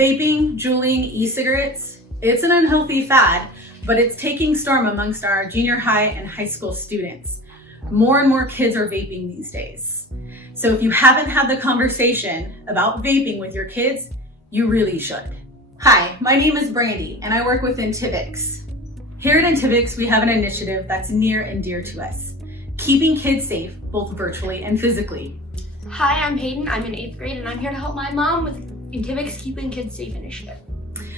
Vaping, juuling, e-cigarettes, it's an unhealthy fad, but it's taking storm amongst our junior high and high school students. More and more kids are vaping these days. So if you haven't had the conversation about vaping with your kids, you really should. Hi, my name is Brandy and I work with Intivix. Here at Intivix, we have an initiative that's near and dear to us, keeping kids safe, both virtually and physically. Hi, I'm Hayden. I'm in 8th grade and I'm here to help my mom with Intivix Keeping Kids Safe initiative.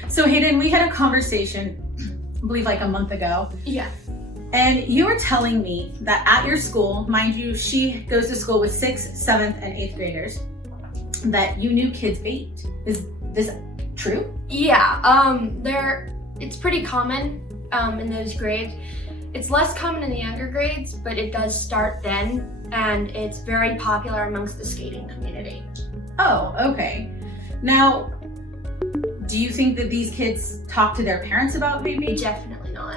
So Hayden, we had a conversation, I believe like a month ago. Yeah. And you were telling me that at your school, mind you, she goes to school with 6th, 7th, and 8th graders, that you knew kids vaped. Is this true? Yeah, it's pretty common in those grades. It's less common in the younger grades, but it does start then, and it's very popular amongst the skating community. Oh, okay. Now, do you think that these kids talk to their parents about vaping? Definitely not.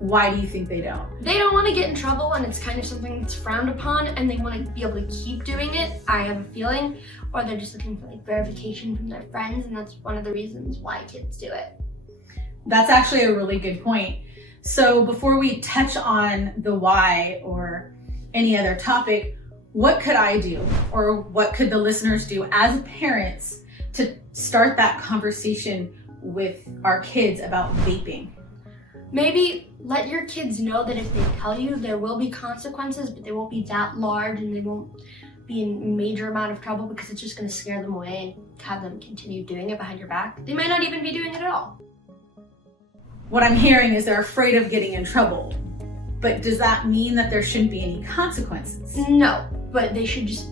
Why do you think they don't? They don't want to get in trouble, and it's kind of something that's frowned upon, and they want to be able to keep doing it, I have a feeling, or they're just looking for like verification from their friends, and that's one of the reasons why kids do it. That's actually a really good point. So before we touch on the why or any other topic, what could I do, or what could the listeners do as parents to start that conversation with our kids about vaping? Maybe let your kids know that if they tell you, there will be consequences, but they won't be that large and they won't be in major amount of trouble, because it's just going to scare them away and have them continue doing it behind your back. They might not even be doing it at all. What I'm hearing is they're afraid of getting in trouble. But does that mean that there shouldn't be any consequences? No, but they should just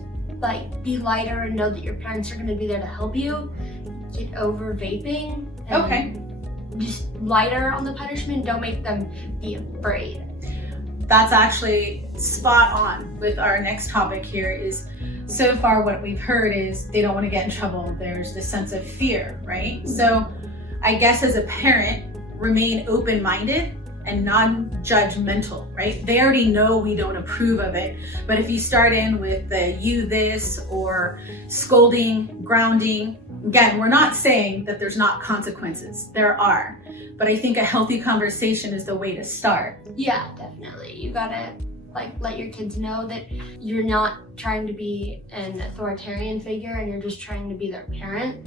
be lighter and know that your parents are going to be there to help you get over vaping. Okay. Just lighter on the punishment. Don't make them be afraid. That's actually spot on with our next topic here. Is so far what we've heard is they don't want to get in trouble. There's this sense of fear, right? So I guess as a parent, remain open-minded and non-judgmental, right? They already know we don't approve of it, but if you start in with the you this or scolding, grounding, again, we're not saying that there's not consequences. There are, but I think a healthy conversation is the way to start. Yeah, definitely. You gotta let your kids know that you're not trying to be an authoritarian figure and you're just trying to be their parent.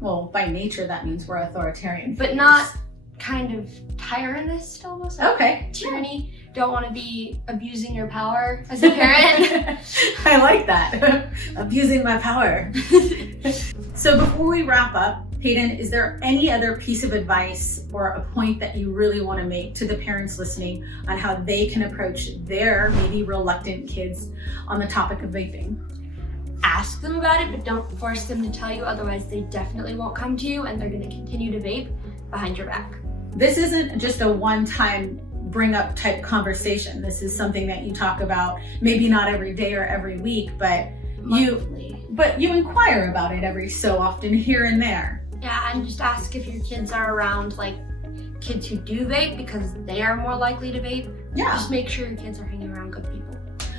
Well, by nature, that means we're authoritarian but figures. Not kind of tyrannist almost. Okay. Tyranny. Don't want to be abusing your power as a parent. I like that. Abusing my power. So before we wrap up, Hayden, is there any other piece of advice or a point that you really want to make to the parents listening on how they can approach their maybe reluctant kids on the topic of vaping? Ask them about it, but don't force them to tell you, otherwise they definitely won't come to you and they're going to continue to vape behind your back. This isn't just a one-time bring up type conversation. This is something that you talk about, maybe not every day or every week, but monthly. you inquire about it every so often here and there. Yeah, and just ask if your kids are around kids who do vape, because they are more likely to vape. Yeah. Just make sure your kids are hanging around good people.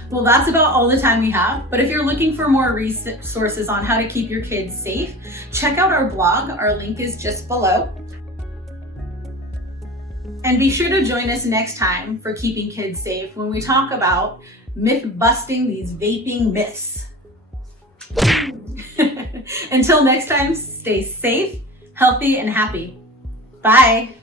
Well, that's about all the time we have, but if you're looking for more resources on how to keep your kids safe, check out our blog. Our link is just below. And be sure to join us next time for Keeping Kids Safe when we talk about myth busting these vaping myths. Until next time, stay safe, healthy, and happy. Bye.